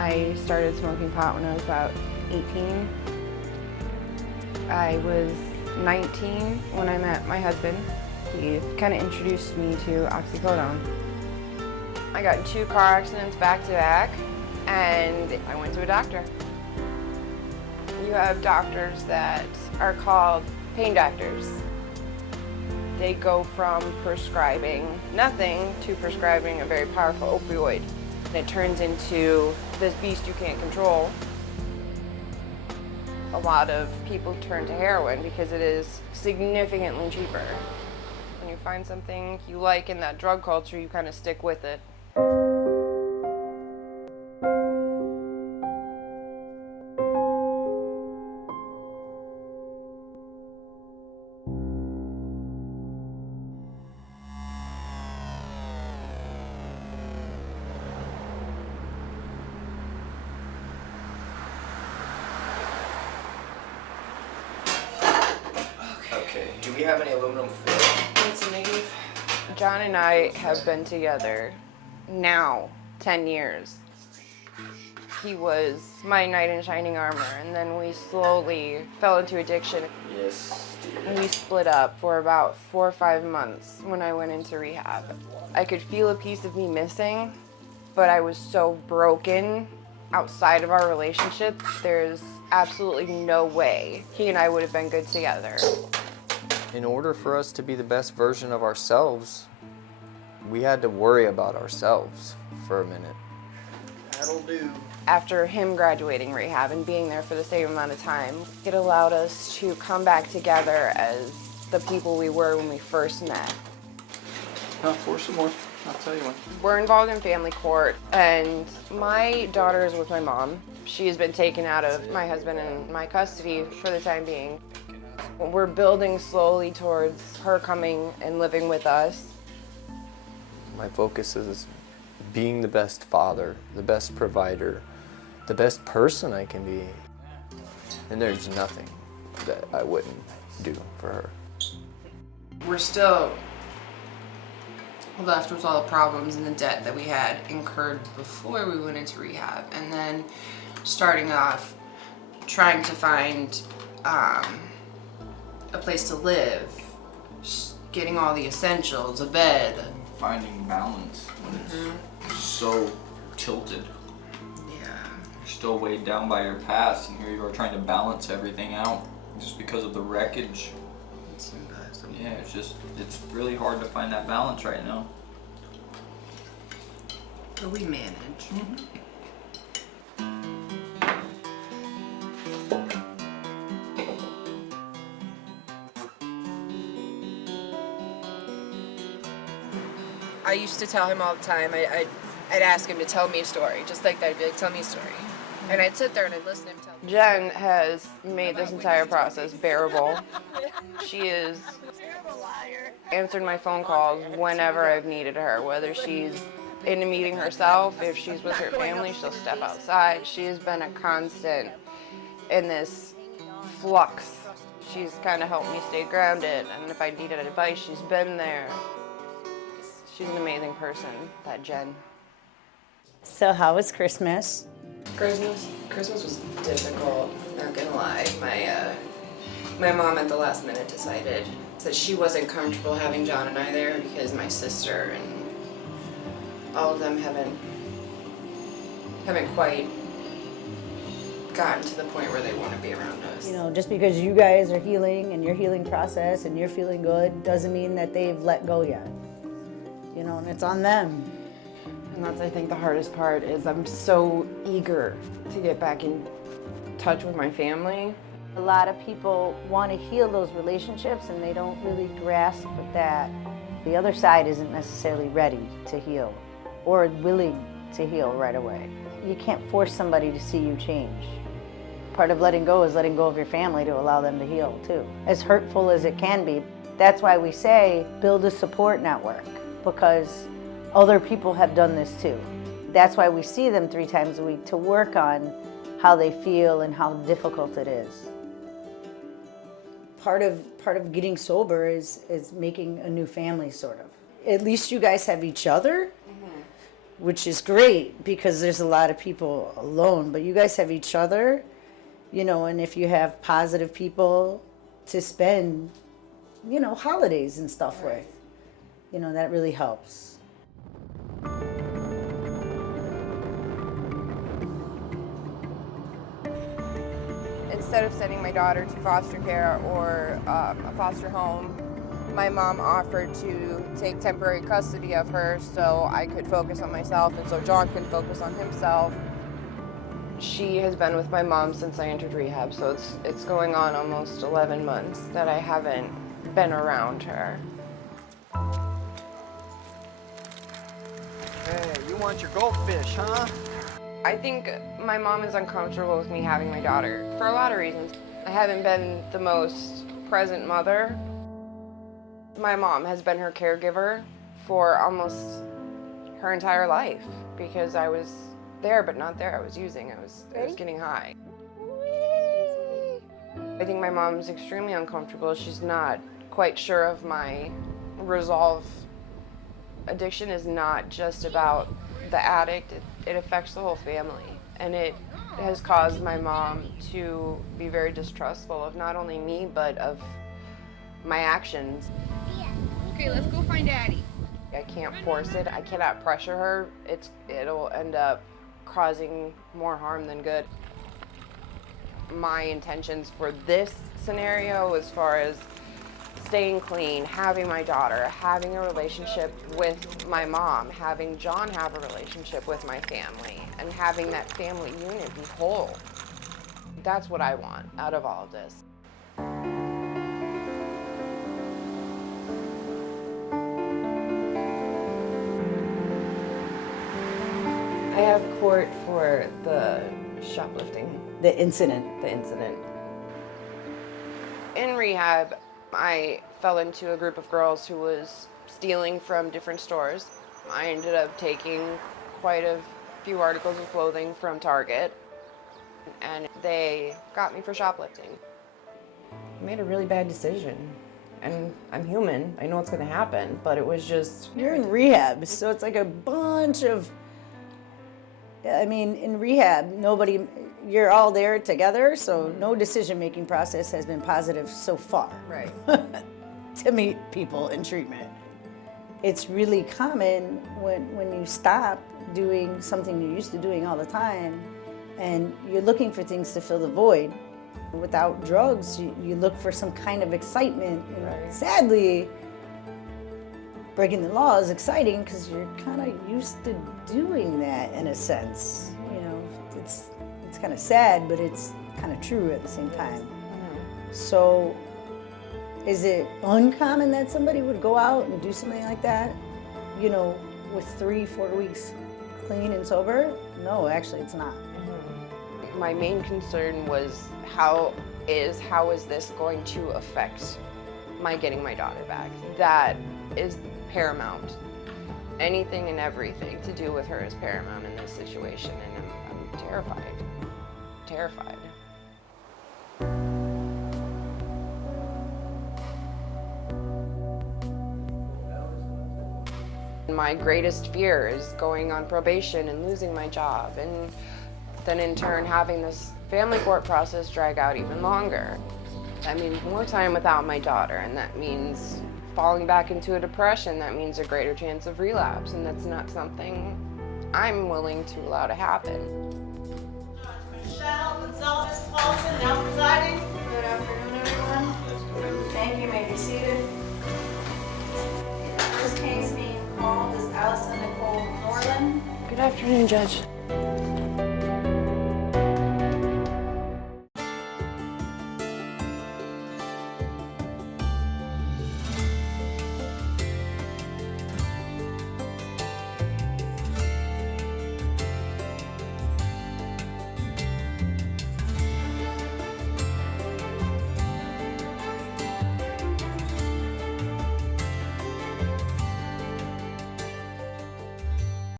I started smoking pot when I was about 18. I was 19 when I met my husband. He kind of introduced me to oxycodone. I got in 2 car accidents back to back, and I went to a doctor. You have doctors that are called pain doctors. They go from prescribing nothing to prescribing a very powerful opioid. And it turns into this beast you can't control. A lot of people turn to heroin because it is significantly cheaper. When you find something you like in that drug culture, you kind of stick with it. Okay, do we have any aluminum foil? It's a negative. John and I have been together now 10 years. He was my knight in shining armor, and then we slowly fell into addiction. Yes, dear. We split up for about 4 or 5 months when I went into rehab. I could feel a piece of me missing, but I was so broken outside of our relationship, there's absolutely no way he and I would have been good together. In order for us to be the best version of ourselves, we had to worry about ourselves for a minute. That'll do. After him graduating rehab and being there for the same amount of time, it allowed us to come back together as the people we were when we first met. No, pour some more. I'll tell you when. We're involved in family court, and my daughter is with my mom. She has been taken out of my husband and my custody for the time being. We're building slowly towards her coming and living with us. My focus is being the best father, the best provider, the best person I can be. And there's nothing that I wouldn't do for her. We're still left with all the problems and the debt that we had incurred before we went into rehab, and then starting off trying to find a place to live, getting all the essentials, a bed. Finding balance when it's so tilted. Yeah. You're still weighed down by your past, and here you are trying to balance everything out just because of the wreckage. It's impossible. Yeah, it's really hard to find that balance right now. But we manage. I used to tell him all the time, I'd ask him to tell me a story, just like that. I'd be like, tell me a story. And I'd sit there and I'd listen to him tell me. Jen has made this entire process bearable. She has answered my phone calls whenever I've needed her, whether she's in a meeting herself, if she's with her family, she'll step outside. She has been a constant in this flux. She's kind of helped me stay grounded, and if I needed advice, she's been there. She's an amazing person, that Jen. So how was Christmas? Christmas was difficult, not gonna lie. My mom at the last minute decided that she wasn't comfortable having John and I there because my sister and all of them haven't quite gotten to the point where they want to be around us. You know, just because you guys are healing and your healing process and you're feeling good doesn't mean that they've let go yet. You know, and it's on them. And that's, I think, the hardest part is I'm so eager to get back in touch with my family. A lot of people want to heal those relationships and they don't really grasp that the other side isn't necessarily ready to heal or willing to heal right away. You can't force somebody to see you change. Part of letting go is letting go of your family to allow them to heal too. As hurtful as it can be, that's why we say build a support network, because other people have done this too. That's why we see them 3 times a week, to work on how they feel and how difficult it is. Part of getting sober is making a new family, sort of. At least you guys have each other, which is great because there's a lot of people alone, but you guys have each other, you know, and if you have positive people to spend, you know, holidays and stuff with, you know, that really helps. Instead of sending my daughter to foster care or a foster home, my mom offered to take temporary custody of her so I could focus on myself and so John can focus on himself. She has been with my mom since I entered rehab, so it's going on almost 11 months that I haven't been around her. Hey, you want your goldfish, huh? I think my mom is uncomfortable with me having my daughter for a lot of reasons. I haven't been the most present mother. My mom has been her caregiver for almost her entire life because I was there but not there. I was using, I was getting high. I think my mom's extremely uncomfortable. She's not quite sure of my resolve. Addiction is not just about the addict, it affects the whole family. And it has caused my mom to be very distrustful of not only me, but of my actions. Okay, let's go find Daddy. I can't force it, I cannot pressure her. It'll end up causing more harm than good. My intentions for this scenario, as far as staying clean, having my daughter, having a relationship with my mom, having John have a relationship with my family, and having that family unit be whole. That's what I want out of all of this. I have court for the shoplifting. The incident. The incident. In rehab, I fell into a group of girls who was stealing from different stores. I ended up taking quite a few articles of clothing from Target, and they got me for shoplifting. I made a really bad decision, and I'm human. I know what's going to happen, but it was just... You're in rehab, so it's like a bunch of, I mean, in rehab, you're all there together, so no decision-making process has been positive so far. Right. To meet people in treatment. It's really common when you stop doing something you're used to doing all the time and you're looking for things to fill the void. Without drugs, you look for some kind of excitement. And Right. Sadly, breaking the law is exciting because you're kind of used to doing that in a sense. You know, it's kind of sad, but it's kind of true at the same time. So, is it uncommon that somebody would go out and do something like that, you know, with 3-4 weeks clean and sober? No, actually it's not. My main concern was how is this going to affect my getting my daughter back? That is paramount. Anything and everything to do with her is paramount in this situation, and I'm terrified. Terrified. My greatest fear is going on probation and losing my job, and then in turn having this family court process drag out even longer. That means more time without my daughter, and that means falling back into a depression. That means a greater chance of relapse, and that's not something I'm willing to allow to happen. Michelle Gonzalez Paulson, now presiding. Good afternoon, everyone. Thank you. May be seated. This case being called is Allison Nicole Norland. Good afternoon, Judge.